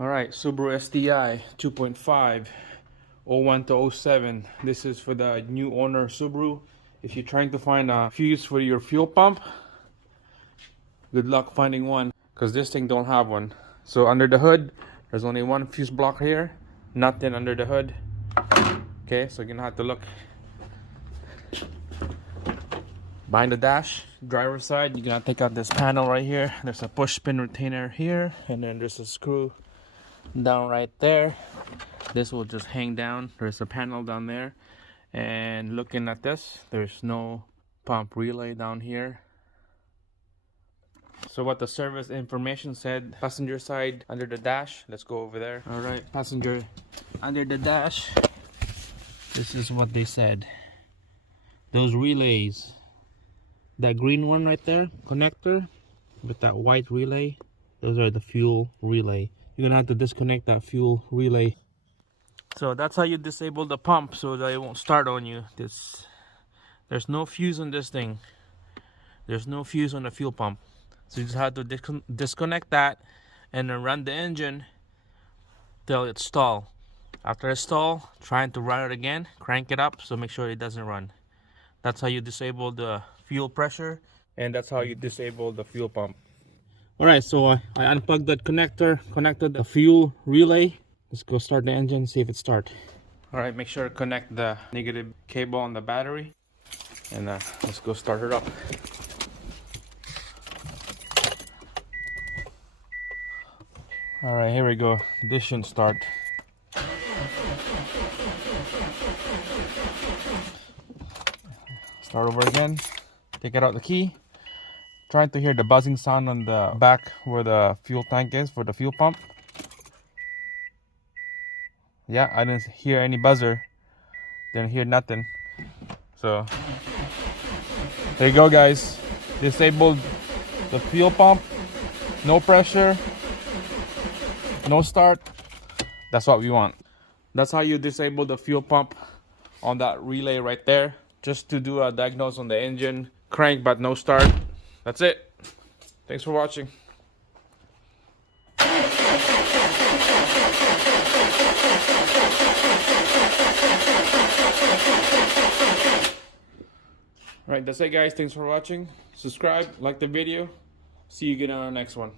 Alright, Subaru STI 2.5 01 to 07. This is for the new owner Subaru. If you're trying to find a fuse for your fuel pump, good luck finding one, because this thing don't have one. So under the hood, there's only one fuse block here, nothing under the hood. Okay, so you're gonna have to look behind the dash, driver's side. You're gonna take out this panel right here. There's a push pin retainer here, and then there's a screw down right there. This will just hang down. There's a panel down there, and looking at this, there's no pump relay down here. So what the service information said, passenger side under the dash. Let's go over there. All right, passenger under the dash. This is what they said. Those relays, that green one right there, connector with that white relay, those are the fuel relay. You're gonna have to disconnect that fuel relay. So that's how you disable the pump, so that it won't start on you. There's no fuse on this thing. There's no fuse on the fuel pump. So you just have to disconnect that and then run the engine till it stalls. After it stalls, trying to run it again, crank it up, so make sure it doesn't run. That's how you disable the fuel pressure, and that's how you disable the fuel pump. Alright, so I unplugged that connector, connected the fuel relay. Let's go start the engine, see if it starts. Alright, make sure to connect the negative cable on the battery, and let's go start it up. Alright, here we go. This shouldn't start. Start over again. Take it out the key. Trying to hear the buzzing sound on the back where the fuel tank is for the fuel pump. Yeah, I didn't hear any buzzer. Didn't hear nothing. So there you go, guys. Disabled the fuel pump. No pressure. No start. That's what we want. That's how you disable the fuel pump on that relay right there. Just to do a diagnose on the engine. Crank but no start. That's it. Thanks for watching. Alright, that's it, guys. Thanks for watching. Subscribe, like the video. See you again on the next one.